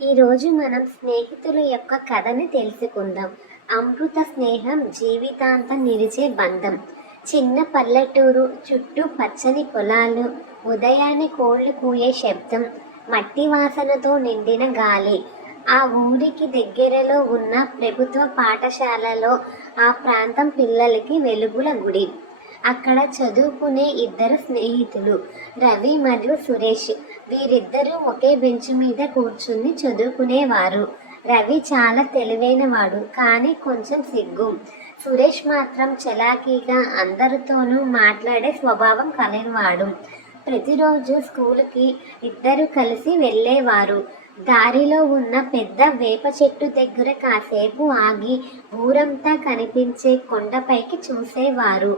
ఈరోజు మనం స్నేహితుల యొక్క కథని తెలుసుకుందాం. అమృత స్నేహం జీవితాంతం నిలిచే బంధం. చిన్న పల్లెటూరు, చుట్టూ పచ్చని పొలాలు, ఉదయాన్నే కోళ్లు కూయే శబ్దం, మట్టి వాసనతో నిండిన గాలి. ఆ ఊరికి దగ్గరలో ఉన్న ప్రభుత్వ పాఠశాలలో ఆ ప్రాంతం పిల్లలకి వెలుగుల గుడి. అక్కడ చదువుకునే ఇద్దరు స్నేహితులు, రవి మరియు సురేష్. వీరిద్దరూ ఒకే బెంచ్ మీద కూర్చుని చదువుకునేవారు. రవి చాలా తెలివైనవాడు, కానీ కొంచెం సిగ్గు. సురేష్ మాత్రం చలాకీగా అందరితోనూ మాట్లాడే స్వభావం కలిగినవాడు. ప్రతిరోజు స్కూలుకి ఇద్దరు కలిసి వెళ్ళేవారు. దారిలో ఉన్న పెద్ద వేప చెట్టు దగ్గర కాసేపు ఆగి ఊరంతా కనిపించే కొండపైకి చూసేవారు.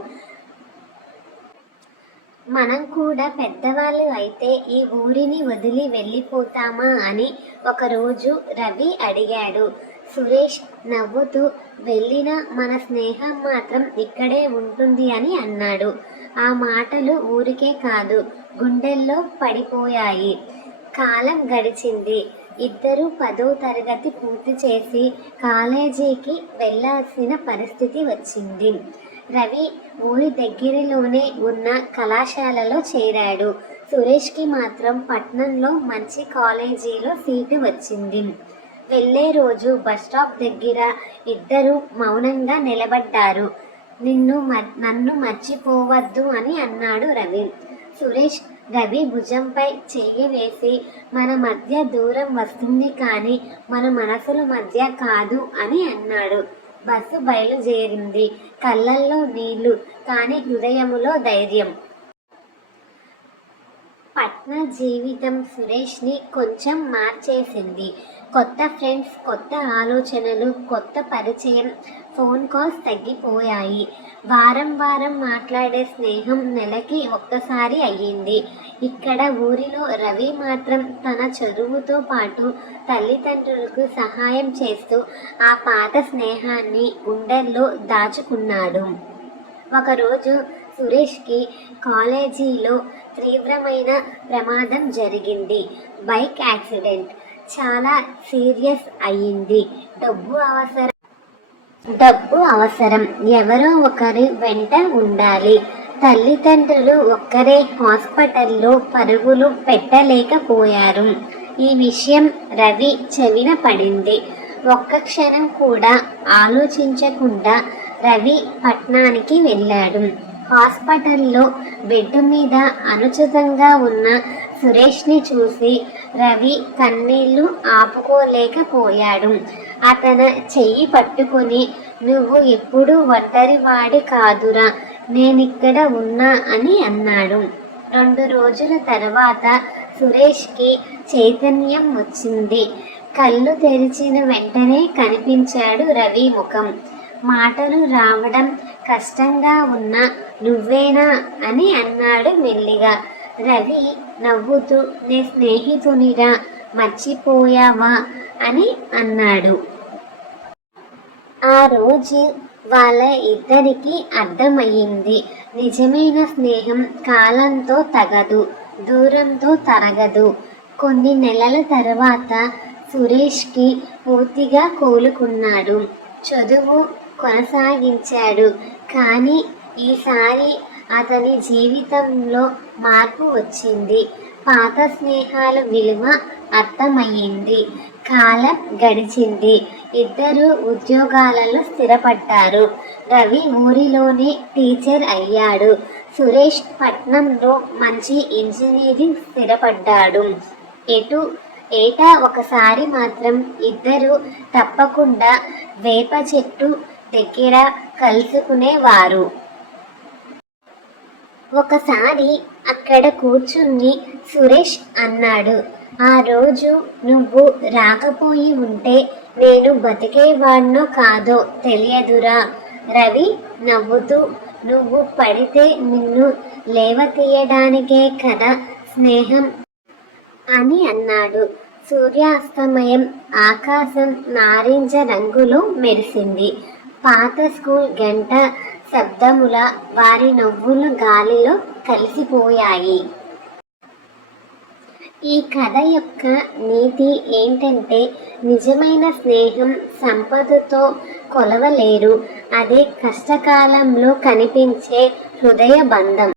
మనం కూడా పెద్దవాళ్ళు అయితే ఈ ఊరిని వదిలి వెళ్ళిపోతామా అని ఒకరోజు రవి అడిగాడు. సురేష్ నవ్వుతూ, వెళ్ళిన మన స్నేహం మాత్రం ఇక్కడే ఉంటుంది అని అన్నాడు. ఆ మాటలు ఊరికే కాదు, గుండెల్లో పడిపోయాయి. కాలం గడిచింది. ఇద్దరు 10వ తరగతి పూర్తి చేసి కాలేజీకి వెళ్ళాల్సిన పరిస్థితి వచ్చింది. రవి ఊరి దగ్గరలోనే ఉన్న కళాశాలలో చేరాడు. సురేష్కి మాత్రం పట్నంలో మంచి కాలేజీలో సీటు వచ్చింది. వెళ్ళే రోజు బస్టాప్ దగ్గర ఇద్దరు మౌనంగా నిలబడ్డారు. నన్ను మర్చిపోవద్దు అని అన్నాడు రవి. సురేష్ రవి భుజంపై చెయ్యి వేసి, మన మధ్య దూరం వస్తుంది కానీ మన మనసుల మధ్య కాదు అని అన్నాడు. బస్సు బయలుదేరింది. కళ్ళల్లో నీళ్లు, కానీ హృదయములో ధైర్యం. పట్న జీవితం సురేష్ని కొంచెం మార్చేసింది. కొత్త ఫ్రెండ్స్, కొత్త ఆలోచనలు, కొత్త పరిచయం. ఫోన్ కాల్స్ తగ్గిపోయాయి. వారం వారం మాట్లాడే స్నేహం నెలకి ఒక్కసారి అయ్యింది. ఇక్కడ ఊరిలో రవి మాత్రం తన చదువుతో పాటు తల్లిదండ్రులకు సహాయం చేస్తూ ఆ పాత స్నేహాన్ని గుండెల్లో దాచుకున్నాడు. ఒకరోజు సురేష్కి కాలేజీలో తీవ్రమైన ప్రమాదం జరిగింది. Bike accident. చాలా సీరియస్ అయ్యింది. డబ్బు అవసరం. ఎవరో ఒకరి వెంట ఉండాలి. తల్లిదండ్రులు ఒక్కరే హాస్పిటల్లో పరుగులు పెట్టలేకపోయారు. ఈ విషయం రవి చెవిన పడింది. ఒక్క క్షణం కూడా ఆలోచించకుండా రవి పట్నానికి వెళ్ళాడు. హాస్పిటల్లో బెడ్ మీద అనుచితంగా ఉన్న సురేష్ని చూసి రవి కన్నీళ్లు ఆపుకోలేకపోయాడు. అతని చెయ్యి పట్టుకొని, నువ్వు ఎప్పుడు ఒంటరివాడి కాదురా, నేనిక్కడ ఉన్నా అని అన్నాడు. 2 రోజుల తర్వాత సురేష్కి చైతన్యం వచ్చింది. కళ్ళు తెరిచిన వెంటనే కనిపించాడు రవి ముఖం. మాటలు రావడం కష్టంగా ఉన్నా, నువ్వేనా అని అన్నాడు మెల్లిగా. రవి నవ్వుతూ, నే స్నేహితునిరా, మర్చిపోయావా అని అన్నాడు. ఆ రోజు వాళ్ళ ఇద్దరికీ అర్థమయ్యింది. నిజమైన స్నేహం కాలంతో తగదు, దూరంతో తరగదు. కొన్ని నెలల తర్వాత సురేష్కి పూర్తిగా కోలుకున్నాడు. చదువు కొనసాగించాడు. కానీ ఈసారి అతని జీవితంలో మార్పు వచ్చింది. పాత స్నేహాల విలువ అర్థమయ్యింది. కాలం గడిచింది. ఇద్దరు ఉద్యోగాలలో స్థిరపడ్డారు. రవి ఊరిలోనే టీచర్ అయ్యాడు. సురేష్ పట్నంలో మంచి ఇంజనీరింగ్ స్థిరపడ్డాడు. ఏటా ఒకసారి మాత్రం ఇద్దరు తప్పకుండా వేప చెట్టు దగ్గర కలుసుకునేవారు. ఒకసారి అక్కడ కూర్చుని సురేష్ అన్నాడు, ఆ రోజు నువ్వు రాకపోయి ఉంటే నేను బతికేవాడ్నో కాదో తెలియదురా. రవి నవ్వుతూ, నువ్వు పడితే నిన్ను లేవతీయడానికే కదా స్నేహం అని అన్నాడు. సూర్యాస్తమయం. ఆకాశం నారింజ రంగులో మెరిసింది. పాత స్కూల్ గంట శబ్దముల వారి నవ్వులు గాలిలో కలిసిపోయాయి. ఈ కథ యొక్క నీతి ఏంటంటే నిజమైన స్నేహం సంపదతో కొలవలేరు, అదే కష్టకాలంలో కనిపించే హృదయ బంధం.